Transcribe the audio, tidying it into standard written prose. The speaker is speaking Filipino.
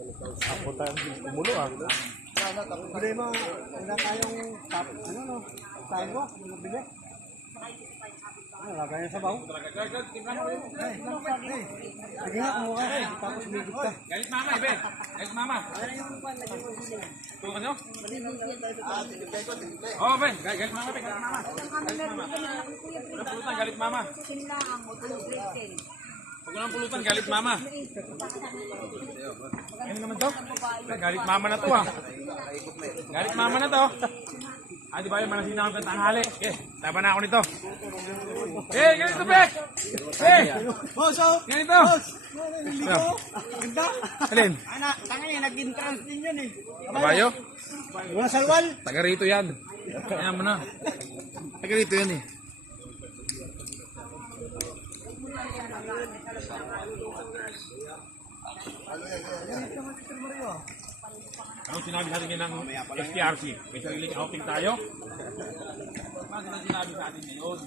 Ako tayo kumulo ah. Hindi mo, wala tayong tap, ano no? Tayo ko, nabili. Lagay sa baw. Sige nga, kumuha ka. Tapos bigit ka. Galit mama, ibe. Galit mama. Tulungan nyo? Oo, be. Galit mama, be. Galit mama. Galit mama. Huwag nang pulutan, galit mama. Ano naman to? Galit mama na to ah. Galit mama na to. Ah, di ba yung mga sinakang ng tanghali? Eh, laban na ako nito. Eh, ganito, be! Eh! Boss, oh! Ganito! Ganda! Alin? Anak, tanga niya, nag-entrance din yan eh. Kabayo? Wala salwal! Taga rito yan. Ayan mo na. Taga rito yan eh. Anong sinabi sa atin ng SPRC? May sariling outing tayo? Ano sinabi sa atin ngayon?